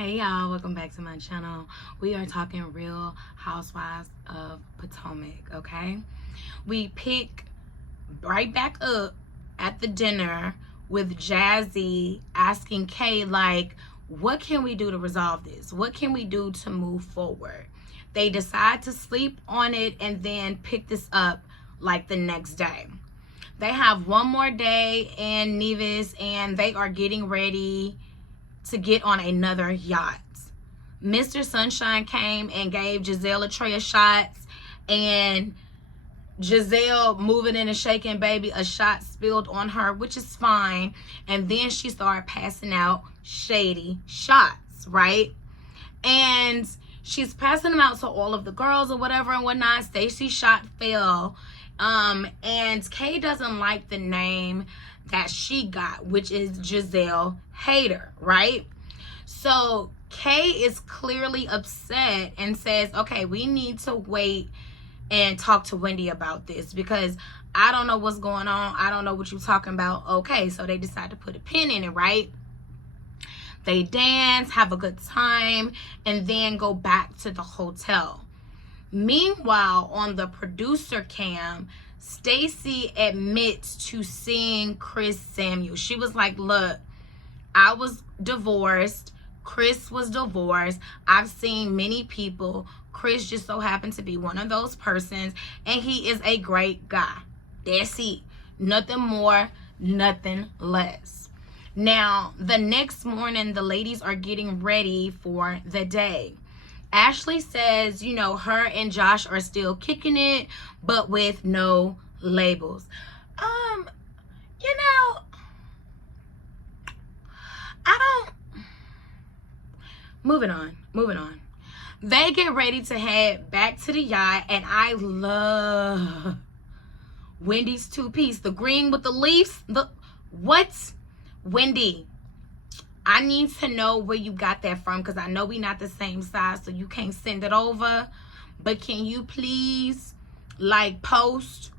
Hey y'all, welcome back to my channel. We are talking Real Housewives of Potomac, okay? We pick right back up at the dinner with Jazzy asking Kay, like, what can we do to resolve this? What can we do to move forward? They decide to sleep on it and then pick this up like the next day. They have one more day in Nevis and they are getting ready to get on another yacht. Mr. Sunshine came and gave Giselle a tray of shots, and Giselle, moving in and shaking, baby, a shot spilled on her, which is fine. And then she started passing out shady shots, right? And she's passing them out to all of the girls or whatever and whatnot. Stacy's shot fell. And Kay doesn't like the name that she got, which is Giselle Hater, right? So Kay is clearly upset and says, okay, we need to wait and talk to Wendy about this because I don't know what's going on. I don't know what you're talking about. Okay, so they decide to put a pin in it, right? They dance, have a good time, and then go back to the hotel. Meanwhile, on the producer cam, Stacy admits to seeing Chris Samuel. She was like, look, I was divorced. Chris was divorced. I've seen many people. Chris just so happened to be one of those persons, and he is a great guy. That's it. Nothing more, nothing less. Now, the next morning, the ladies are getting ready for the day. Ashley says, you know, her and Josh are still kicking it, but with no labels. You know, I don't... Moving on. They get ready to head back to the yacht, and I love Wendy's two-piece. The green with the leaves. What? Wendy, I need to know where you got that from because I know we not the same size, so you can't send it over. But can you please, like, post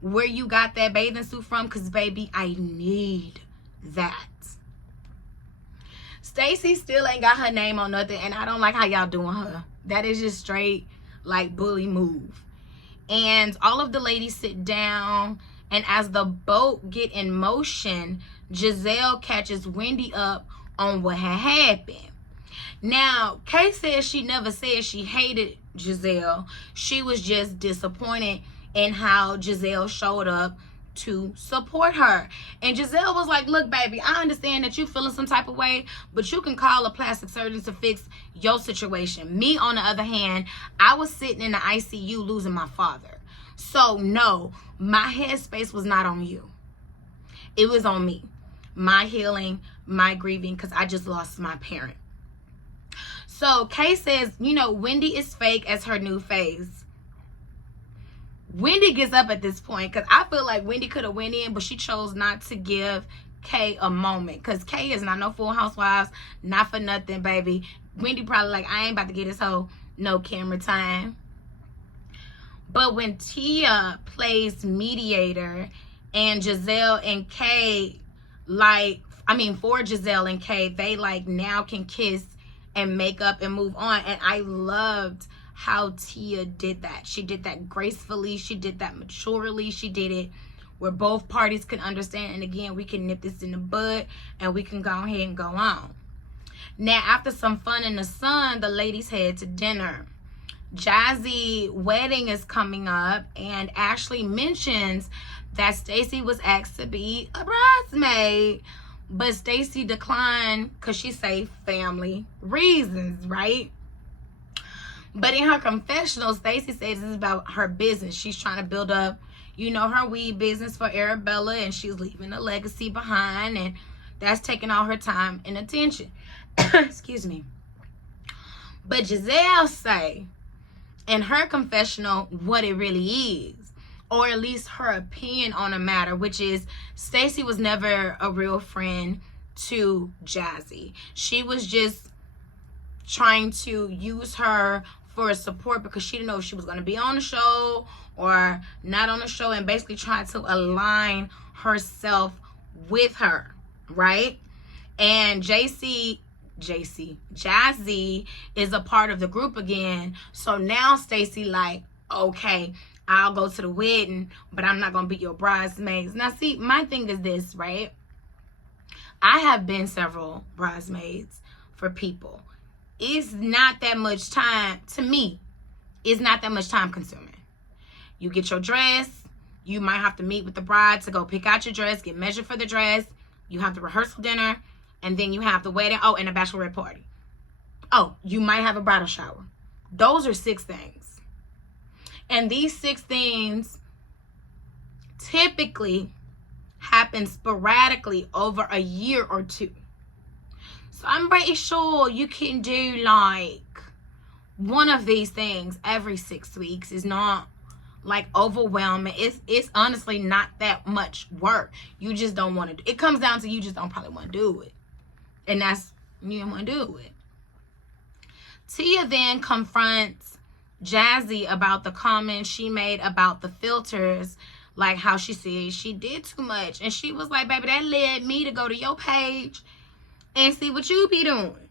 where you got that bathing suit from? Because, baby, I need that. Stacy still ain't got her name on nothing, and I don't like how y'all doing her. That is just straight, like, bully move. And all of the ladies sit down, and as the boat get in motion, Giselle catches Wendy up on what had happened. Now, Kay says she never said she hated Giselle. She was just disappointed in how Giselle showed up to support her. And Giselle was like, look, baby, I understand that you feeling some type of way, but you can call a plastic surgeon to fix your situation. Me, on the other hand, I was sitting in the ICU losing my father. So, no, my headspace was not on you. It was on me. My healing, my grieving, because I just lost my parent. So, Kay says, you know, Wendy is fake as her new phase. Wendy gets up at this point because I feel like Wendy could have went in, but she chose not to give Kay a moment because Kay is not no Full Housewives, not for nothing, baby. Wendy probably like, I ain't about to get this whole no camera time. But when Tia plays mediator and Giselle and Kay, like, I mean, for Giselle and Kay, they like now can kiss and make up and move on. And I loved how Tia did that. She did that gracefully. She did that maturely. She did it where both parties can understand. And again, we can nip this in the bud and we can go ahead and go on. Now, after some fun in the sun, the ladies head to dinner. Jazzy wedding is coming up, and Ashley mentions that Stacy was asked to be a bridesmaid, but Stacy declined because she say family reasons, right? But in her confessional, Stacy says this is about her business. She's trying to build up, you know, her weed business for Arabella, and she's leaving a legacy behind, and that's taking all her time and attention. Excuse me. But Giselle say in her confessional what it really is, or at least her opinion on a matter, which is Stacy was never a real friend to Jazzy. She was just trying to use her for support because she didn't know if she was going to be on the show or not on the show, and basically trying to align herself with her, right? And JC Jazzy is a part of the group again. So now Stacey like, okay, I'll go to the wedding, but I'm not gonna be your bridesmaids. Now see, my thing is this, right? I have been several bridesmaids for people. It's not that much time, to me, it's not that much time consuming. You get your dress, you might have to meet with the bride to go pick out your dress, get measured for the dress, you have the rehearsal dinner, and then you have the wedding, oh, and a bachelorette party. Oh, you might have a bridal shower. Those are 6 things. And these 6 things typically happen sporadically over a year or 2. So I'm pretty sure you can do like one of these things every 6 weeks. Is not like overwhelming. It's honestly not that much work. You just don't want to do it. It comes down to you just don't probably want to do it. And that's, you don't want to do it. Tia then confronts Jazzy about the comment she made about the filters, like how she said she did too much. And she was like, baby, that led me to go to your page and see what you be doing.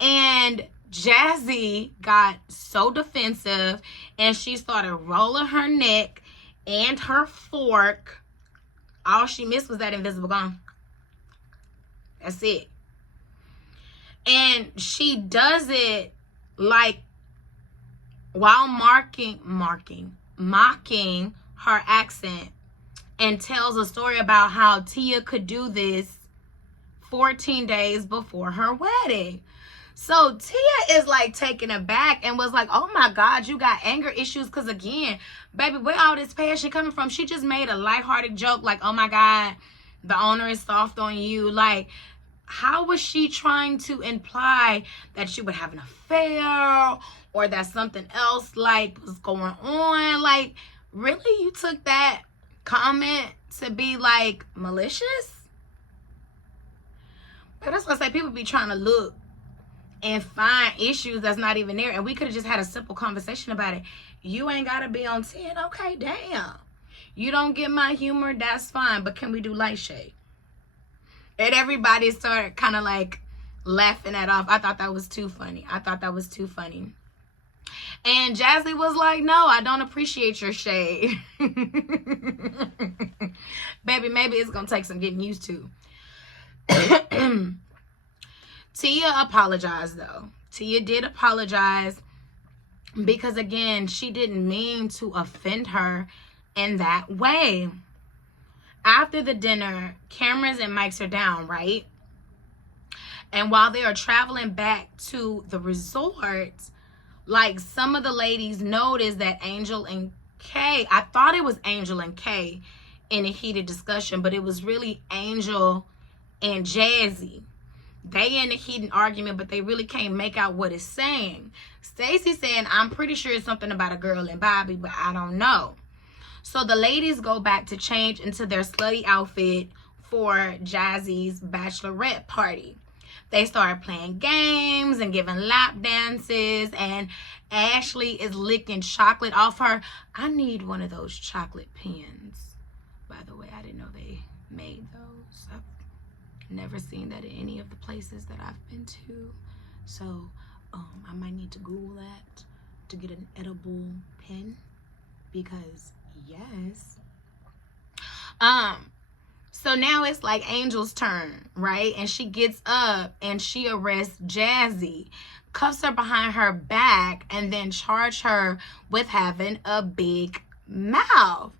And Jazzy got so defensive and she started rolling her neck and her fork. All she missed was that invisible gum. That's it. And she does it like while mocking her accent, and tells a story about how Tia could do this 14 days before her wedding. So Tia is like taken aback and was like, oh my God, you got anger issues. Because again, baby, where all this passion coming from? She just made a lighthearted joke like, oh my God, the owner is soft on you. Like, how was she trying to imply that you would have an affair or that something else like was going on? Like, really? You took that comment to be like malicious? But that's what I say, people be trying to look and find issues that's not even there. And we could have just had a simple conversation about it. You ain't got to be on 10. Okay, damn. You don't get my humor, that's fine. But can we do light shade? And everybody started kind of like laughing that off. I thought that was too funny. And Jazzy was like, no, I don't appreciate your shade. Baby, maybe it's going to take some getting used to. Tia apologized, though. Tia did apologize because, again, she didn't mean to offend her in that way. After the dinner, cameras and mics are down, right? And while they are traveling back to the resort, like, some of the ladies noticed that Angel and Kay, I thought it was Angel and Kay in a heated discussion, but it was really Angel and Jazzy. They in a heated argument, but they really can't make out what it's saying. Stacey saying, I'm pretty sure it's something about a girl and Bobby, but I don't know. So the ladies go back to change into their slutty outfit for Jazzy's bachelorette party. They start playing games and giving lap dances, and Ashley is licking chocolate off her. I need one of those chocolate pins. By the way, I didn't know they made those. I've never seen that in any of the places that I've been to. So I might need to Google that to get an edible pin, because yes. So now it's like Angel's turn, right? And she gets up and she arrests Jazzy, cuffs her behind her back, and then charge her with having a big mouth.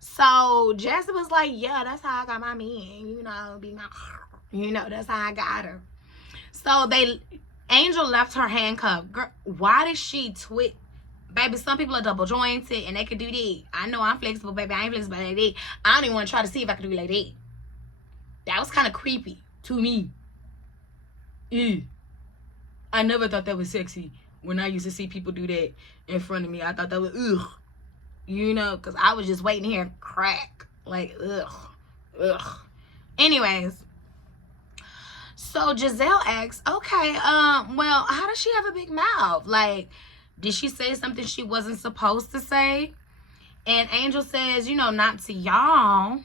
So Jazzy was like, yeah, that's how I got my man, that's how I got her. So Angel left her handcuffed. Girl, why did she twit? Baby, some people are double jointed and they can do that. I know I'm flexible, baby. I ain't flexible like that. I don't even want to try to see if I can do it like that. That was kind of creepy to me. Ew. I never thought that was sexy when I used to see people do that in front of me. I thought that was ugh. Because I was just waiting here crack. Like, ugh. Anyways. So Giselle asks, okay, well, how does she have a big mouth? Like, did she say something she wasn't supposed to say? And Angel says, not to y'all.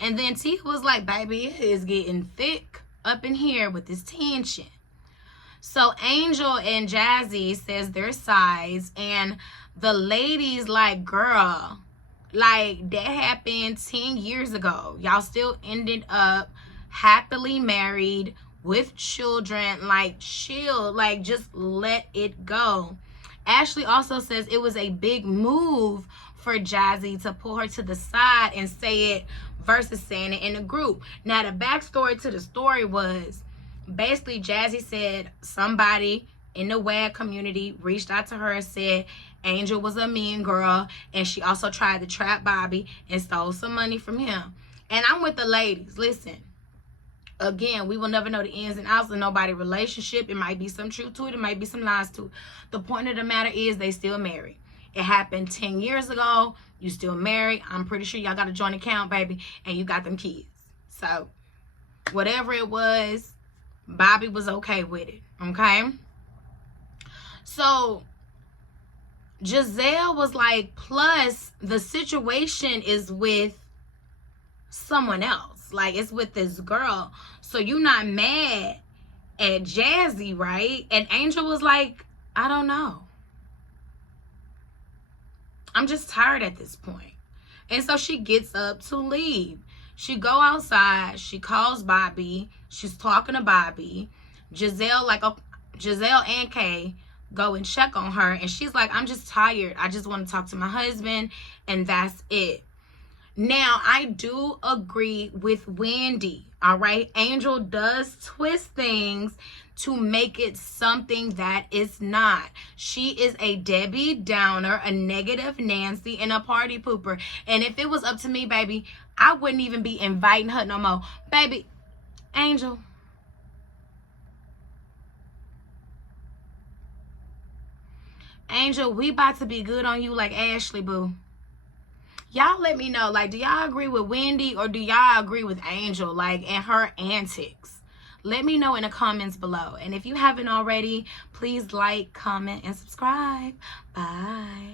And then Tia was like, baby, it is getting thick. up in here with this tension. So Angel and Jazzy says their sides, and the ladies like, girl, like that happened 10 years ago. Y'all still ended up happily married with children. Like, chill, like just let it go. Ashley also says it was a big move for Jazzy to pull her to the side and say it versus saying it in a group. Now, the backstory to the story was basically Jazzy said somebody in the WAG community reached out to her and said Angel was a mean girl, and she also tried to trap Bobby and stole some money from him. And I'm with the ladies. Listen, again, we will never know the ins and outs of nobody's relationship. It might be some truth to it. It might be some lies to it. The point of the matter is they still married. It happened 10 years ago. You still married. I'm pretty sure y'all got a joint account, baby, and you got them kids. So whatever it was, Bobby was okay with it, okay? So Giselle was like, plus the situation is with someone else. Like, it's with this girl. So you're not mad at Jazzy, right? And Angel was like, I don't know. I'm just tired at this point. And so she gets up to leave. She go outside. She calls Bobby. She's talking to Bobby. Giselle and Kay go and check on her. And she's like, I'm just tired. I just want to talk to my husband. And that's it. Now, I do agree with Wendy. All right. Angel does twist things to make it something that is not. She is a Debbie Downer, a negative Nancy, and a party pooper. And if it was up to me, baby, I wouldn't even be inviting her no more. Baby, Angel, we about to be good on you like Ashley, boo. Y'all let me know, like, do y'all agree with Wendy or do y'all agree with Angel, like, and her antics? Let me know in the comments below. And if you haven't already, please like, comment, and subscribe. Bye.